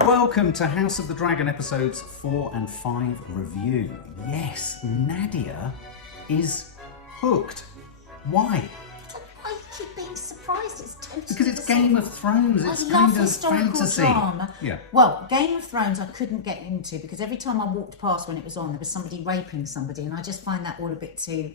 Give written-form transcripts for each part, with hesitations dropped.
Welcome to House of the Dragon episodes 4 and 5 review. Yes, Nadia is hooked. Why? I keep being surprised. It's totally Because it's Game of Thrones. It's I kind love of historical fantasy. drama. Yeah. Well, Game of Thrones I couldn't get into because every time I walked past when it was on, there was somebody raping somebody, and I just find that all a bit too.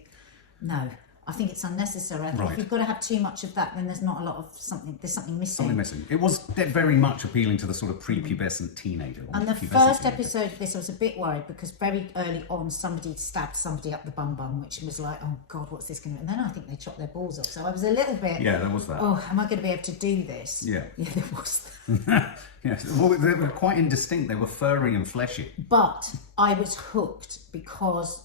No, I think it's unnecessary. I think Right. if you've got to have too much of that, then there's not a lot of something. There's something missing. Something missing. It was very much appealing to the sort of prepubescent teenager. And the pubescent first teenager. episode of this, I was a bit worried because very early on, somebody stabbed somebody up the bum, which was like, oh God, what's this going to be? And then I think they chopped their balls off. So I was a little bit, Yeah, there was that. oh, am I going to be able to do this? Yeah. Yeah, there was that. Yes. Well, they were quite indistinct. They were furry and fleshy. But I was hooked because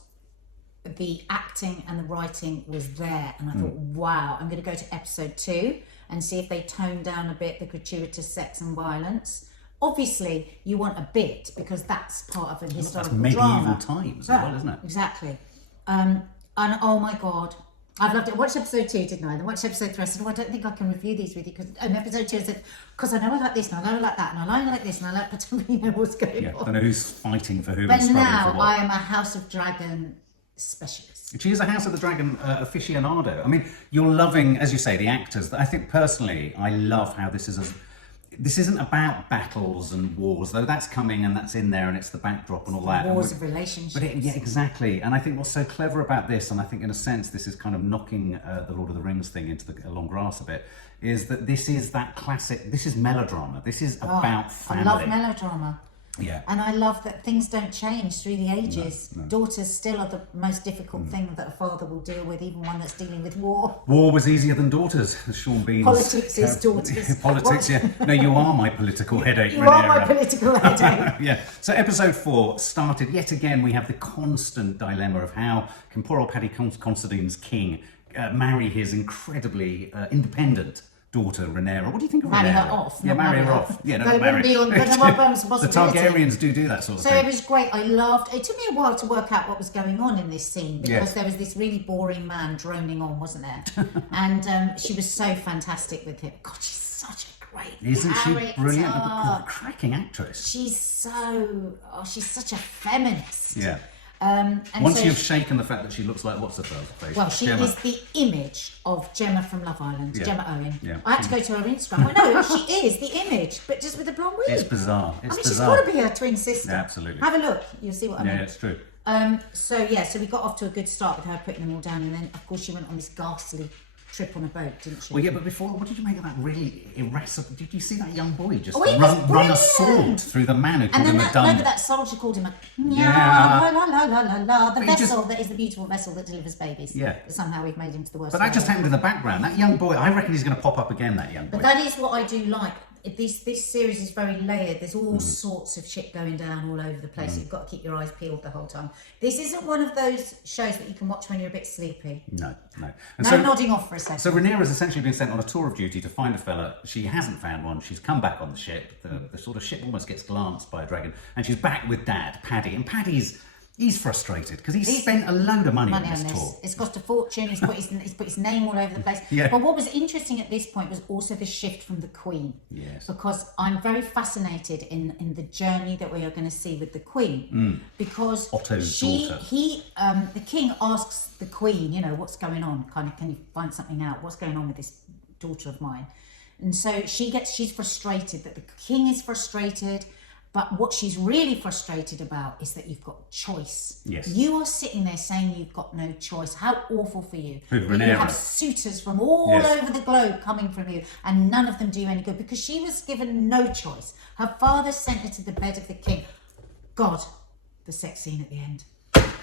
the acting and the writing was there. And I thought, wow, I'm going to go to episode 2 and see if they tone down a bit the gratuitous sex and violence. Obviously, you want a bit because that's part of a historical That's medieval drama. times as well, isn't it? Exactly. And oh my God, I've loved it. I watched episode 2, didn't I? Then watched episode 3. I said, oh, I don't think I can review these with you because episode 2 I said, because I know I like this and I know I like that and I like this and I like, but I don't really know what's going Yeah, I on. don't know who's fighting for who But and struggling now for what. I am a House of Dragon specialist. She is a House of the Dragon aficionado. I mean, you're loving, as you say, the actors. I think personally, I love how this is. This isn't about battles and wars, though that's coming and that's in there and it's the backdrop and all that. Wars of relationships. But yeah, exactly. And I think what's so clever about this, and I think in a sense this is kind of knocking the Lord of the Rings thing into the long grass a bit, is that this is that classic. This is melodrama. This is about family. I love melodrama. Yeah. And I love that things don't change through the ages. No. Daughters still are the most difficult thing that a father will deal with, even one that's dealing with war. War was easier than daughters, as Sean Bean's Politics is daughters. Politics, yeah. No, you are my political headache. You are my Rhaenyra. political headache. Yeah. So episode 4 started yet again. We have the constant dilemma of how can poor old Paddy Considine's king marry his incredibly independent daughter Rhaenyra. What do you think of Marry Rhaenyra? her off. Yeah, not marry her off. Yeah, No, no, it marry. wouldn't be on the The Targaryens do that sort of So thing. it was great. I loved. It took me a while to work out what was going on in this scene because Yes. there was this really boring man droning on, wasn't there? And she was so fantastic with him. God, she's such a great Isn't she character. brilliant? A cracking actress. She's she's such a feminist. Yeah. And Once so you've shaken the fact that she looks like what's her face? well, she Gemma. is the image of Gemma from Love Island, Yeah. Gemma Owen. Yeah. I had to go to her Instagram. Well, no, she is the image, but just with a blonde wig. It's bizarre. It's I mean, bizarre. she's got to be her twin sister. Yeah, absolutely. Have a look. You'll see what I mean. Yeah, it's true. So we got off to a good start with her putting them all down, and then of course she went on this ghastly trip on a boat, didn't she? Well, yeah, but before, what did you make of that really irascible? Did you see that young boy just Oh, he was run a brilliant. sword through the man who and called then him a dumb? that soldier called him a Yeah. la la la la la la. The But he vessel that is the beautiful vessel that delivers babies. Yeah. But somehow we've made him to the worst. But that just ever. happened in the background. That young boy, I reckon he's going to pop up again. That young boy. But that is what I do like. This series is very layered. There's all sorts of shit going down all over the place. You've got to keep your eyes peeled the whole time. This isn't one of those shows that you can watch when you're a bit sleepy. No. And No nodding off for a second. So Rhaenyra's essentially been sent on a tour of duty to find a fella. She hasn't found one. She's come back on the ship. The sort of ship almost gets glanced by a dragon, and she's back with Dad, Paddy. And he's frustrated because he's spent a load of money on this tour. It's cost a fortune. He's put his name all over the place. Yeah. But what was interesting at this point was also the shift from the Queen. Yes. Because I'm very fascinated in the journey that we are going to see with the Queen. Because Otto's daughter. the King asks the Queen, what's going on? Kind of, can you find something out? What's going on with this daughter of mine? And so she's frustrated that the King is frustrated. But what she's really frustrated about is that you've got choice. Yes. You are sitting there saying you've got no choice. How awful for you. Who's That you Rhaenyra? have suitors from all Yes. over the globe coming from you, and none of them do you any good because she was given no choice. Her father sent her to the bed of the king. God, the sex scene at the end.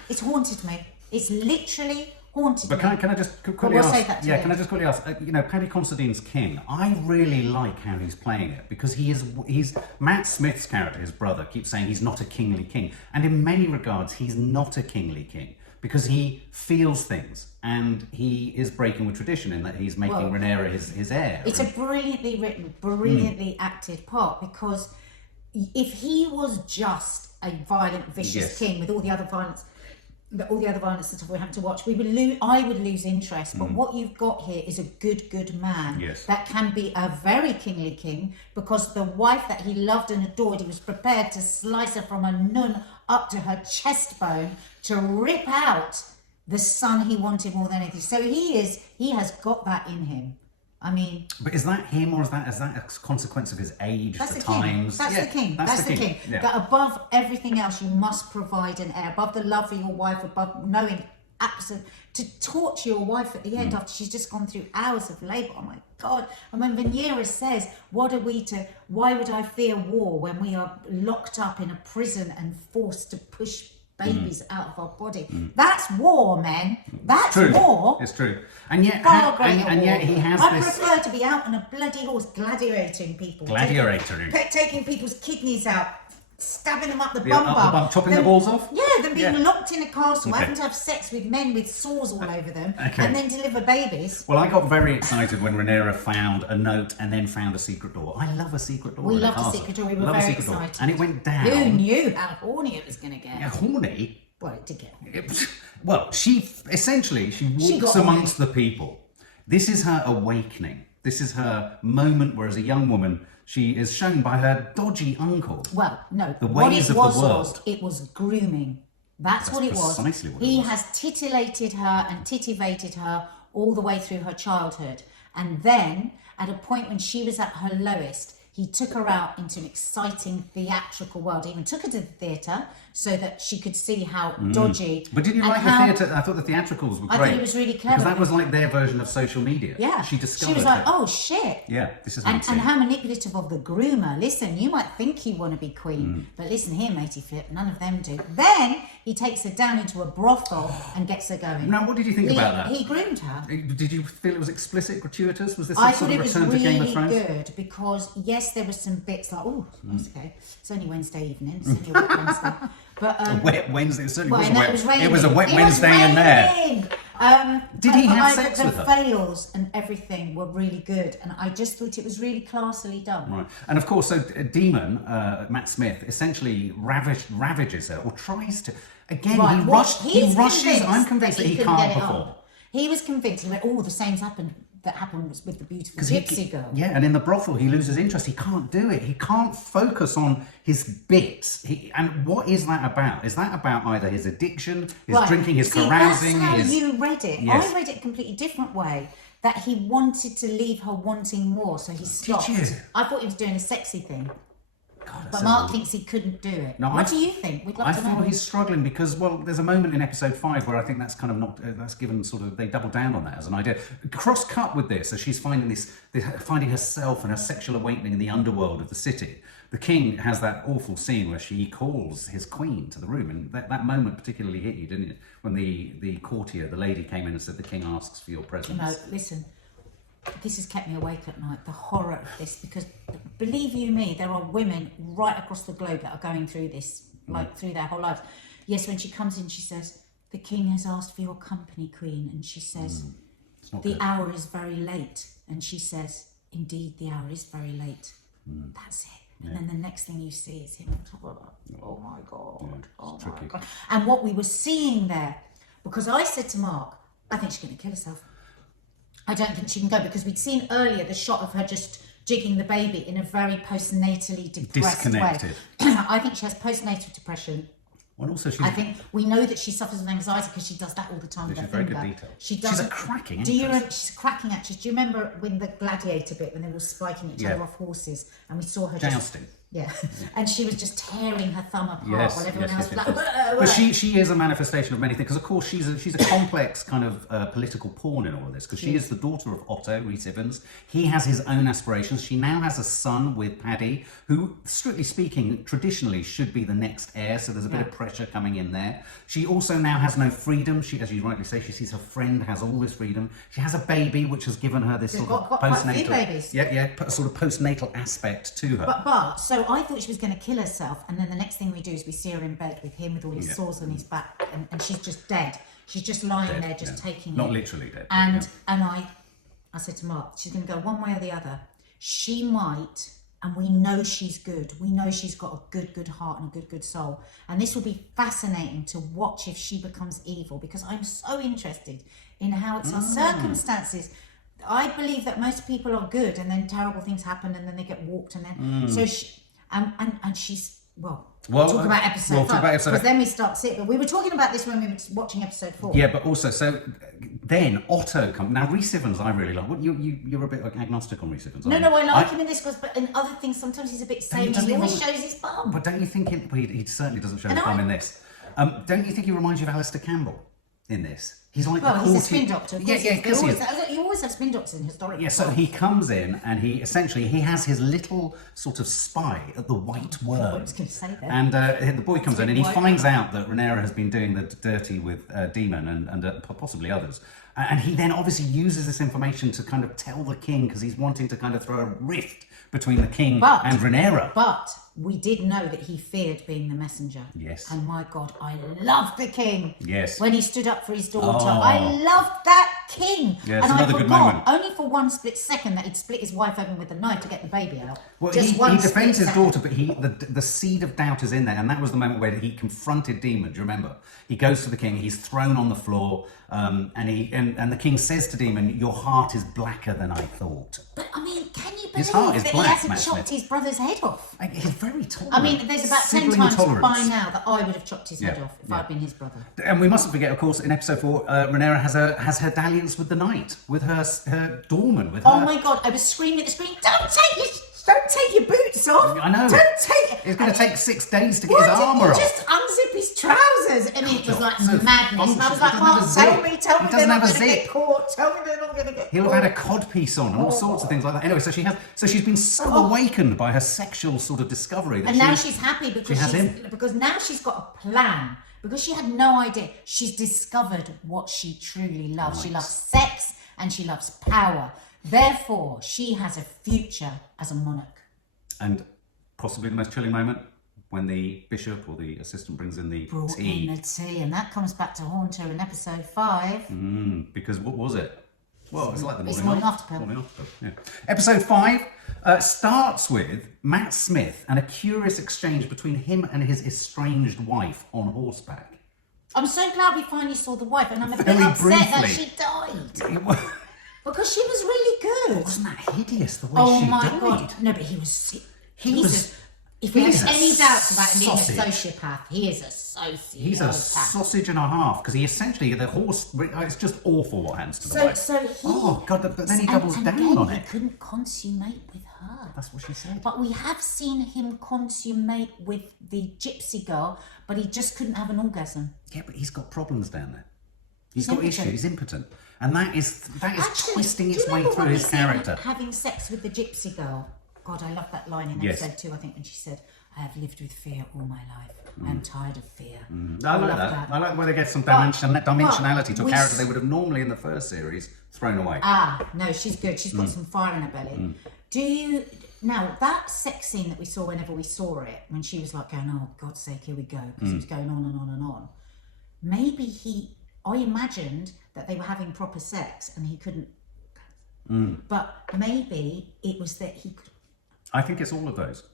It's haunted me. It's literally haunted But me. can I just quickly we'll ask? save that to Yeah, later. can I just quickly ask? Paddy Considine's king. I really like how he's playing it because he's Matt Smith's character, his brother, keeps saying he's not a kingly king, and in many regards, he's not a kingly king because he feels things and he is breaking with tradition in that he's making Rhaenyra his heir. It's a brilliantly written, brilliantly acted part because if he was just a violent, vicious Yes. king with all the other violence, all the other violence and stuff we're having to watch, I would lose interest. But what you've got here is a good man that can be a very kingly king, because the wife that he loved and adored, he was prepared to slice her from her nun up to her chest bone to rip out the son he wanted more than anything. So he has got that in him. I mean, but is that him, or is that a consequence of his age, that's the the king. times? That's the king. That's the king. Yeah. That above everything else, you must provide an heir. Above the love for your wife, above knowing absolute, to torture your wife at the end after she's just gone through hours of labour. Oh my God! And when Rhaenyra says, "What are we to? Why would I fear war when we are locked up in a prison and forced to push babies out of our body?" That's war, men. That's war. It's true. And yet, and yet he has I this. prefer to be out on a bloody horse gladiating people. Taking people's kidneys out, stabbing them up the bum, chopping the balls off? Yeah, than being locked in a castle, having to have sex with men with swords all over them, and then deliver babies. Well, I got very excited when Rhaenyra found a note and then found a secret door. I love a secret door. We loved a secret door. We were very excited. And it went down. Who knew how horny it was going to get? Yeah, horny? Well, it did get. Well, she walks amongst the people. This is her awakening. This is her moment where, as a young woman, she is shown by her dodgy uncle. Well, no. The ways of the world. It was grooming. That's what it was. Precisely what he it was. has titillated her and titivated her all the way through her childhood. And then, at a point when she was at her lowest, he took her out into an exciting theatrical world. He even took her to the theatre so that she could see how dodgy. But didn't you like the theatre? I thought the theatricals were great. I thought it was really clever. Because that was like their version of social media. Yeah. She discovered She was like, it. oh shit. Yeah, this is and how manipulative of the groomer. Listen, you might think you want to be queen, but listen here, matey flip, none of them do. Then he takes her down into a brothel and gets her going. Now, what did you think about that? He groomed her. Did you feel it was explicit, gratuitous? Was this I a sort thought of it was return to Game of really Thrones? good because, yes, there were some bits like, oh, that's okay. It's only Wednesday evening. It's only a wet Wednesday. But, A wet Wednesday. It certainly well, was wet. It Was a wet Wednesday in there. Did he have sex with her? The veils and everything were really good, and I just thought it was really classily done. Right, and of course, so Daemon, Matt Smith, essentially ravages her, or tries to. Again, he rushes. I'm convinced that he can't perform. He was convinced. He went, "Oh, the same that happened was with the beautiful gypsy girl." Yeah, and in the brothel, he loses interest. He can't do it. He can't focus on his bits. And what is that about? Is that about either his addiction, his drinking, his carousing? That's how you read it. Yes. I read it a completely different way. That he wanted to leave her wanting more, so he stopped. Did you? I thought he was doing a sexy thing. God, But Mark thinks he couldn't do it. No, what do you think? We'd love to know. I feel he's struggling because, well, there's a moment in episode 5 where I think that's kind of not, that's given sort of, they double down on that as an idea. Cross-cut with this, as she's finding finding herself and her sexual awakening in the underworld of the city. The king has that awful scene where she calls his queen to the room, and that moment particularly hit you, didn't it? When the courtier, the lady, came in and said, "The king asks for your presence." No, listen. This has kept me awake at night, the horror of this, because believe you me, there are women right across the globe that are going through this, like through their whole lives. Yes, when she comes in, she says, "The king has asked for your company, queen," and she says, "The hour is very late," and she says, "Indeed, the hour is very late." That's it. And then the next thing you see is him on top of her. Oh my God. Oh my God. And what we were seeing there, because I said to Mark, I think she's going to kill herself. I don't think she can go, because we'd seen earlier the shot of her just jigging the baby in a very postnatally depressed Disconnected. way. I think she has postnatal depression. Well, also I think we know that she suffers with anxiety because she does that all the time. Which with is her very finger. good detail. She's a cracking actress. Do you remember? She's a cracking actress. Do you remember when the gladiator bit, when they were spiking each other off horses, and we saw her jousting? Yeah, and she was just tearing her thumb apart while everyone else was like. But she is a manifestation of many things, because of course she's a complex kind of political pawn in all of this, because she is the daughter of Otto, Rhys Ifans. He has his own aspirations. She now has a son with Paddy, who, strictly speaking, traditionally should be the next heir. So there's a bit of pressure coming in there. She also now has no freedom. She, as you rightly say, she sees her friend has all this freedom. She has a baby, which has given her this sort of postnatal, sort of postnatal aspect to her. But so I thought she was going to kill herself, and then the next thing we do is we see her in bed with him with all his sores on his back, and she's just dead. She's just lying there, just taking not it. literally dead. And I said to Mark, she's going to go one way or the other. She might and we know she's good. We know she's got a good heart and a good soul. And this will be fascinating to watch if she becomes evil, because I'm so interested in how it's her circumstances. I believe that most people are good, and then terrible things happen, and then they get warped, and then so she and she's we'll talk about episode 5, because then we start to see it. But we were talking about this when we were watching episode 4. Yeah, but also, so then Otto comes. Now, Rhys Ifans, I really like. You're a bit agnostic on Rhys Ifans. No, I like him in this, but in other things, sometimes he's a bit samey. He always shows his bum. But don't you think he certainly doesn't show his bum in this? Don't you think he reminds you of Alistair Campbell in this? He's like he's a spin doctor. Yeah, you always have spin doctors in historic. Yeah, so he comes in and he has his little sort of spy at the White Worm. I was going to say that. And the boy comes in and he finds out that Rhaenyra has been doing the dirty with Daemon and possibly others. And he then obviously uses this information to kind of tell the king, because he's wanting to kind of throw a rift between the king and Rhaenyra. But we did know that he feared being the messenger. Yes. And my God, I loved the king. Yes. When he stood up for his daughter. I loved that king. Yeah, it's and another I good forgot, moment. only for one split second, that he'd split his wife open with a knife to get the baby out. Well, he defends his daughter, but the seed of doubt is in there, and that was the moment where he confronted Daemon. Do you remember? He goes to the king, he's thrown on the floor, and the king says to Daemon, "Your heart is blacker than I thought." But I mean, can you His heart believe is that black, he hasn't chopped his brother's head off? He's very tolerant. I mean, there's about 10 times by now that I would have chopped his head off if I'd been his brother. And we mustn't forget, of course, in episode 4, Rhaenyra has her dalliance with the knight, with her doorman, with her... Oh my God, I was screaming at the screen, don't take your boots off. I know. Don't take it. It's going to take 6 days to get his armour off. Just unzip his trousers. And it was like madness. And I was like, tell me they're not going to get caught. Tell me they're not going to get caught. He'll have had a codpiece on and all sorts of things like that. Anyway, so she's been so awakened by her sexual sort of discovery. That now she's happy because now she's got a plan. Because she had no idea. She's discovered what she truly loves. Right. She loves sex and she loves power. Therefore, she has a future as a monarch. And possibly the most chilling moment, when the bishop or the assistant brings in the tea. And that comes back to haunt her in episode 5. Because what was it? Well, it's like the morning after pill. Yeah. Episode 5 starts with Matt Smith and a curious exchange between him and his estranged wife on horseback. I'm so glad we finally saw the wife, and I'm a bit upset that she died. Because she was really good. Wasn't that hideous, the way she died? Oh my God. No, but he was... If we have any doubts about him being a sociopath, he is a sociopath. He's a sausage and a half, because he essentially, the horse, it's just awful what happens to the wife. So he... Oh, God, but then he doubles down on it. He couldn't consummate with her. That's what she said. But we have seen him consummate with the gypsy girl, but he just couldn't have an orgasm. Yeah, but he's got problems down there. He's got issues, he's impotent. And that is twisting its way through his character. Having sex with the gypsy girl. God, I love that line in episode 2, I think, when she said, "I have lived with fear all my life. I am tired of fear." I like that. I like where they get some dimensionality to a character they would have normally in the first series thrown away. No, she's good. She's got some fire in her belly. Now, that sex scene that we saw whenever we saw it, when she was like going, "Oh, God's sake, here we go," because it was going on and on and on. Maybe I imagined that they were having proper sex and he couldn't. But maybe it was that he could. I think it's all of those.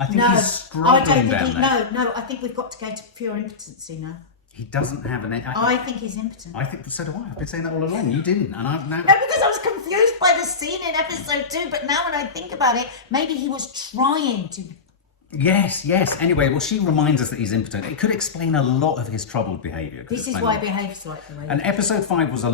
I think he's struggling down there. No, I think we've got to go to pure impotency now. He doesn't have an... I think he's impotent. I think so do I. I've been saying that all along. You didn't. And I've now... No, because I was confused by the scene in episode 2, but now when I think about it, maybe he was trying to... Yes. Anyway, well, she reminds us that he's impotent. It could explain a lot of his troubled behaviour. This is why he behaves like the way And episode 5 was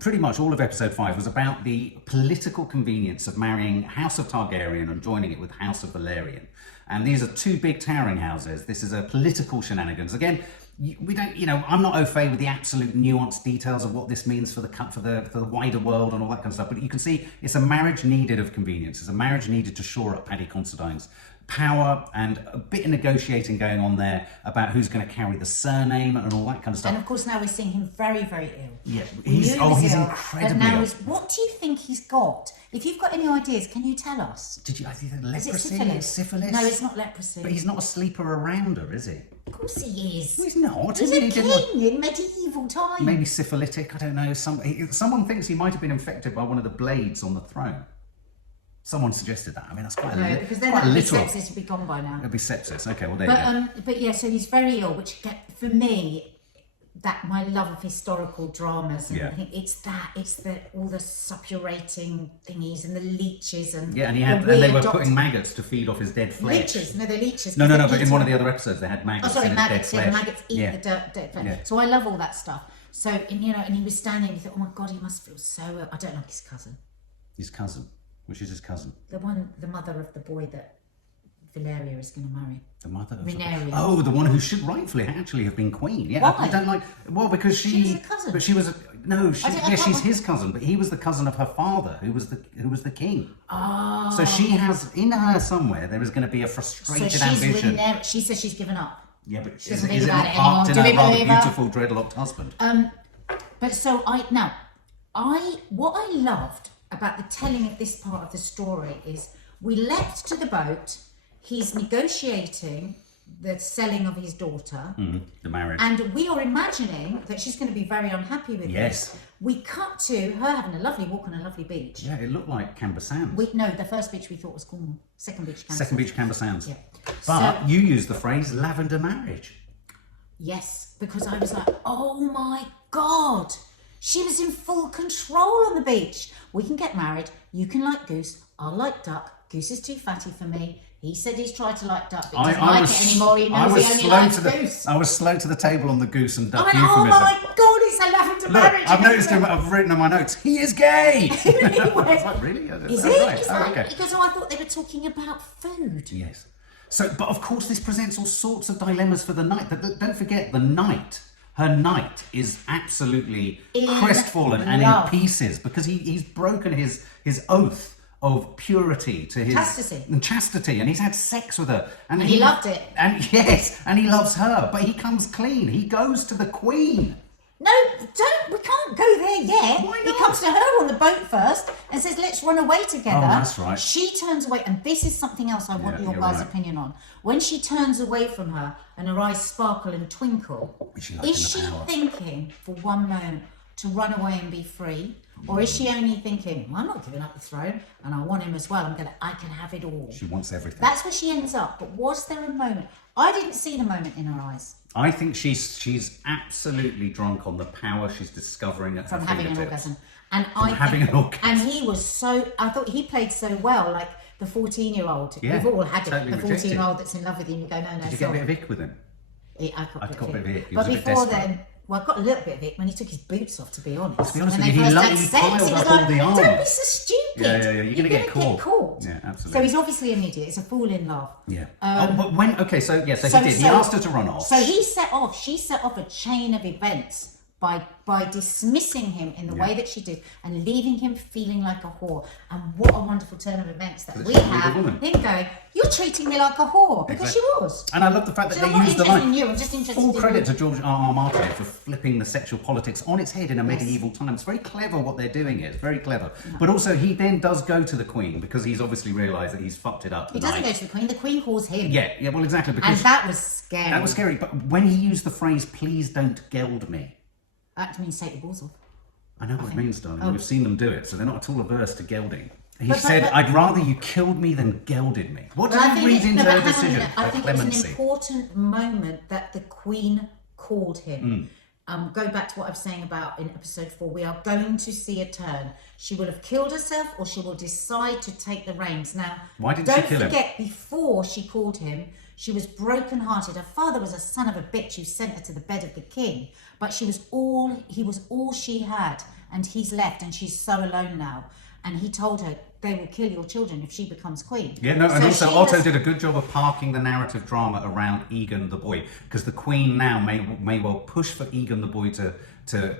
pretty much all of episode 5 was about the political convenience of marrying House of Targaryen and joining it with House of Valerian. And these are 2 big towering houses. This is a political shenanigans. Again, we don't, I'm not au fait with the absolute nuanced details of what this means for the wider world and all that kind of stuff. But you can see it's a marriage needed of convenience. It's a marriage needed to shore up Paddy Considine's power, and a bit of negotiating going on there about who's going to carry the surname and all that kind of stuff. And of course now we're seeing him very, very ill. Yeah, he's incredibly ill. What do you think he's got? If you've got any ideas, can you tell us? I think leprosy? Is it syphilis? No, it's not leprosy. But he's not a sleeper arounder, is he? Of course he is. Well, he's not. He's a king in medieval times. Maybe syphilitic, I don't know. Someone thinks he might have been infected by one of the blades on the throne. Someone suggested that. I mean, that's quite No, because then that sepsis would be gone by now. It'd be sepsis. Okay, well there you go. But yeah, so he's very ill, which for me, that my love of historical dramas, and I think it's all the suppurating thingies and the leeches and and they were putting maggots to feed off his dead flesh. Leeches? No, they're leeches. No. But in one of the other episodes, they had maggots. Oh, sorry, in maggots. His dead flesh. Maggots eat the dead flesh. Yeah. So I love all that stuff. So and he was standing. And you thought, oh my God, he must feel so ill. I don't like his cousin. His cousin, which is his cousin? The mother of the boy that Valeria is going to marry. The mother of Rhaenyra. Oh, the one who should rightfully actually have been queen. Yeah, Why? I don't like. Well, because she was a cousin. But she was she's his cousin, but he was the cousin of her father, who was the king. Oh. So she has in her somewhere there is going to be a frustrated ambition. She says she's given up. Yeah, but she is it not parked in her rather beautiful dreadlocked husband? But so what I loved about the telling of this part of the story is we leapt to the boat. He's negotiating the selling of his daughter, the marriage, and we are imagining that she's going to be very unhappy with this. We cut to her having a lovely walk on a lovely beach. Yeah, it looked like Camber Sands. The first beach we thought was Cornwall. Second beach, Camber Sands. Yeah. But you used the phrase lavender marriage. Yes, because I was like, oh my God, she was in full control on the beach. We can get married. You can like Goose. I'll like Duck. Goose is too fatty for me. He said he's tried to like Duck, but he doesn't like it anymore. He knows he only likes Goose. I was slow to the table on the Goose and Duck euphemism. Oh my God, it's a lavender marriage. I've noticed him. I've written on my notes. He is gay. I was like, really? Is he? Right. Okay. Because I thought they were talking about food. Yes. So, but of course, this presents all sorts of dilemmas for the knight. But don't forget, the knight. Her knight is absolutely crestfallen and in pieces because he's broken his oath of purity to his chastity, and he's had sex with her, and he loved it. And and he loves her, but he comes clean. He goes to the queen. No, we can't go there yet. Why not? He comes to her on the boat first and says, let's run away together. Oh, that's right. She turns away, and this is something else I want your guys' opinion on. When she turns away from her and her eyes sparkle and twinkle, is she thinking for one moment to run away and be free? Or is she only thinking, well, I'm not giving up the throne and I want him as well. I can have it all. She wants everything. That's where she ends up. But was there a moment? I didn't see the moment in her eyes. I think she's absolutely drunk on the power she's discovering at from her having fingertips. An orgasm. And he was so, I thought he played so well, like the 14-year-old. Yeah, we've all had totally it. The 14-year-old that's in love with you and you go, no. Did you get a bit of ick with him? I got a bit of ick. But before then, well, I got a little bit of it when he took his boots off, to be honest. To be honest with you, he piled up all the arms. Don't be so stupid. Yeah. You're going to get caught. Yeah, absolutely. So he's obviously an idiot. It's a fool in love. Yeah. But when, so he did. He asked her to run off. So she set off a chain of events by dismissing him in the way that she did and leaving him feeling like a whore. And what a wonderful turn of events that we have. Him going, you're treating me like a whore, because she was. And I love the fact that they used the line. I'm just interested Full credit to George R.R. Martin for flipping the sexual politics on its head in a medieval time. It's very clever what they're doing here. It's very clever. No. But also he then does go to the Queen because he's obviously realised that he's fucked it up. He doesn't go to the Queen. The Queen calls him. Yeah, well, exactly. And that was scary. That was scary. But when he used the phrase, please don't geld me. That means take the balls off. I know what it means, darling. We've seen them do it, so they're not at all averse to gelding. He said, I'd rather you killed me than gelded me. What did you read into her decision? I think it was an important moment that the Queen called him. Go back to what I was saying about in episode 4. We are going to see a turn. She will have killed herself or she will decide to take the reins. Now, why didn't she kill him? Don't forget, before she called him, she was broken-hearted. Her father was a son of a bitch who sent her to the bed of the king. But he was all she had, and he's left, and she's so alone now. And he told her, they will kill your children if she becomes queen. Yeah, no, and also Otto did a good job of parking the narrative drama around Egon the boy, because the queen now may well push for Egon the boy to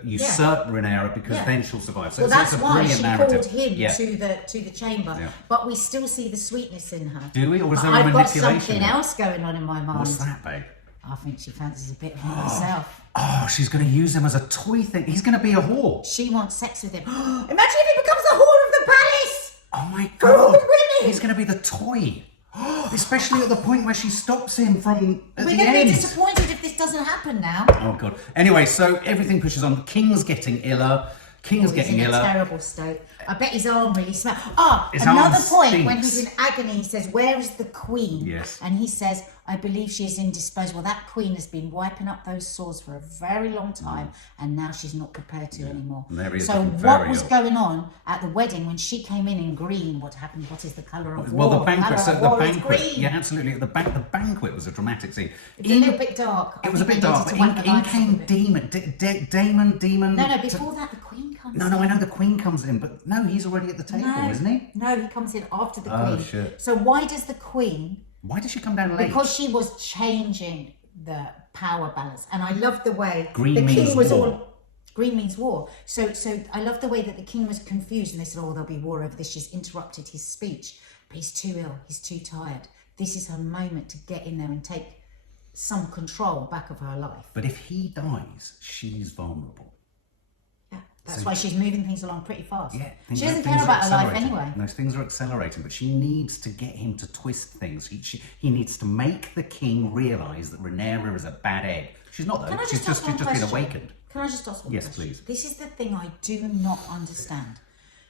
usurp Rhaenyra, because then she'll survive. So well, it's that's a why brilliant she narrative. Called him to the chamber. Yeah. But we still see the sweetness in her. Do we? Or was there a I've manipulation? I've got something else going on in my mind. What's that, babe? I think she fancies a bit of him herself. Oh, she's going to use him as a toy thing. He's going to be a whore. She wants sex with him. Imagine if he becomes the whore of the palace! Oh my God. For all the women! He's going to be the toy. Especially at the point where she stops him from at the end. We're going to be disappointed if this doesn't happen now. Oh God. Anyway, so everything pushes on. The king's getting iller. King's He's getting in iller. a terrible state. I bet his arm really smells. His Another arm point when stinks. he's in agony, he says, "Where is the queen?" Yes. And he says, "I believe she is indisposed." Well, that queen has been wiping up those sores for a very long time, and now she's not prepared to anymore. And there he is So looking what very was ill. going on at the wedding when she came in green? What happened? What is the colour of war? Well, the banquet. Colour So of the war is banquet. green. Yeah, absolutely. The banquet was a dramatic scene. It's a little bit dark. I It was a think bit they dark. needed But to whack the in lights up a came bit. Demon. No, before that, the queen comes No, in. I know the queen comes in, but no, he's already at the table, isn't he? No, he comes in after the Oh, queen. shit. So why does the queen? Why did she come down late? Because she was changing the power balance, and I love the way Green the means king was war. all. Green means war. So I love the way that the king was confused, and they said, "Oh, there'll be war over this." She's interrupted his speech, but he's too ill. He's too tired. This is her moment to get in there and take some control back of her life. But if he dies, she's vulnerable. Yeah, that's why she's moving things along pretty fast. Yeah, She doesn't care about her life anyway. No, things are accelerating, but she needs to get him to twist things. He needs to make the king realise that Rhaenyra is a bad egg. She's not though. Can I She's just ask one been question? awakened. Can I just ask one Yes, question? please. This is the thing I do not understand.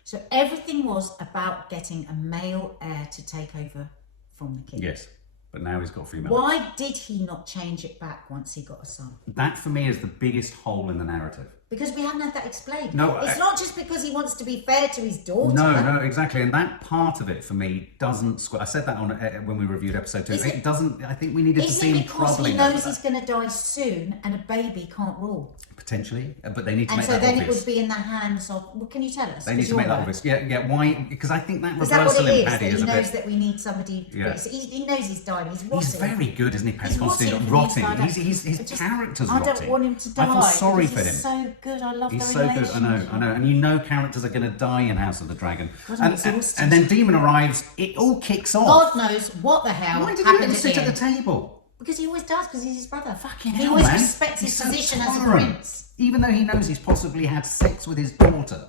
So everything was about getting a male heir to take over from the king. Yes, but now he's got a female. Why did he not change it back once he got a son? That for me is the biggest hole in the narrative. Because we haven't had that explained. No, it's not just because he wants to be fair to his daughter. No, exactly, and that part of it for me doesn't. I said that on when we reviewed episode 2. It doesn't. I think we needed to Is see it him because he troubling knows over he's that. going to die soon and a baby can't rule? Potentially, but they need to And make so that then obvious. it would be in the hands of. Well, can you tell us? They need to make that obvious. Yeah. Why? Because I think that Is that what reversal it in is? Paddy That is he a knows bit. that we need somebody. Yeah. He knows he's dying. He's rotting. He's very good, isn't he, Paddy He's Constantine? rotting Rotting. from the inside out. His character's I rotting. don't want him to die. I feel sorry because for him. He's so good. I love He's the so good. relationship. I know. And you know characters are going to die in House of the Dragon. God, I'm exhausted. And then Daemon arrives. It all kicks off. God knows what the hell Why did he happened let him at sit the at the end. table? Because he always does, because he's his brother. Fucking he hell, always man. respects his He's so position as a tolerant. prince. Even though he knows he's possibly had sex with his daughter.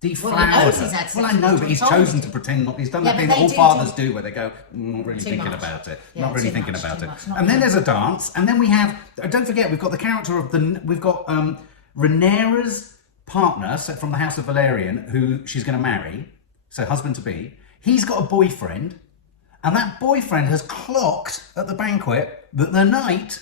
Deflowered Well, he knows her. he's had sex Well, I with know, his but he's daughter. chosen to pretend not. He's done Yeah, that thing but that all they do fathers do where they go, not really Too thinking much. about it. Yeah, Not really too thinking much, about too it. much, not And then really. there's a dance, and then we have, don't forget, we've got the character of we've got Rhaenyra's partner, so from the House of Valerian, who she's going to marry, so husband to be. He's got a boyfriend, and that boyfriend has clocked at the banquet that the knight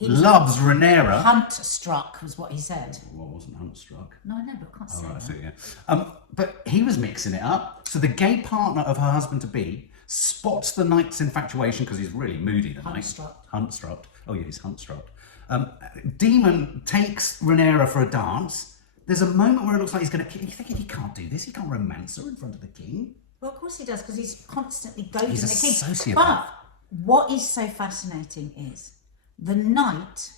loves Rhaenyra. Hunt struck was what he said. Well, I wasn't hunt-struck. No, I know, but I can't say Oh, I that. see, yeah. But he was mixing it up. So the gay partner of her husband-to-be spots the knight's infatuation because he's really moody, the knight. Hunt-struck. Hunt-struck. Oh, yeah, he's hunt-struck. Daemon takes Rhaenyra for a dance. There's a moment where it looks like he's going to... You're thinking, he can't do this. He can't romance her in front of the king. Well, of course he does, because he's constantly goading He's a the king. sociopath. But what is so fascinating is the knight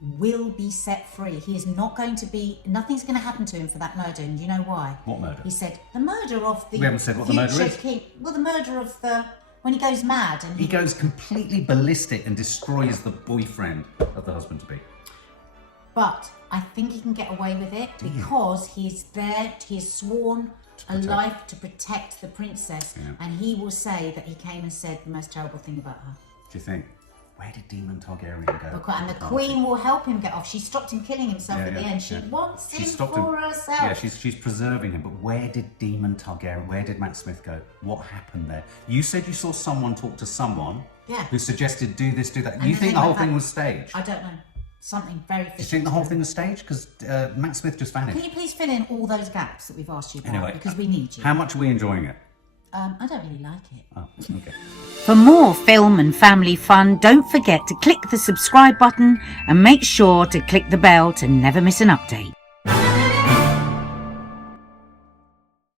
will be set free. He is not going to be... Nothing's going to happen to him for that murder, and you know why? What murder? He said, the murder of the... We haven't said what the murder future is. King. Well, the murder of the... When he goes mad and He goes completely ballistic and destroys the boyfriend of the husband-to-be. But I think he can get away with it because he's there, he has sworn a life to protect the princess, and he will say that he came and said the most terrible thing about her. Do you think? Where did Daemon Targaryen go? And the queen will help him get off. She stopped him killing himself at the end. She wants him for herself. Yeah, she's preserving him. But where did Daemon Targaryen, where did Matt Smith go? What happened there? You said you saw someone talk to someone who suggested do this, do that. And You then think they the whole went thing back. was staged? I don't know. Something very fishy. Do you think the whole thing was staged? Because Matt Smith just vanished. Can you please fill in all those gaps that we've asked you about? Anyway, because we need you. How much are we enjoying it? I don't really like it. Oh, okay. For more film and family fun, don't forget to click the subscribe button and make sure to click the bell to never miss an update.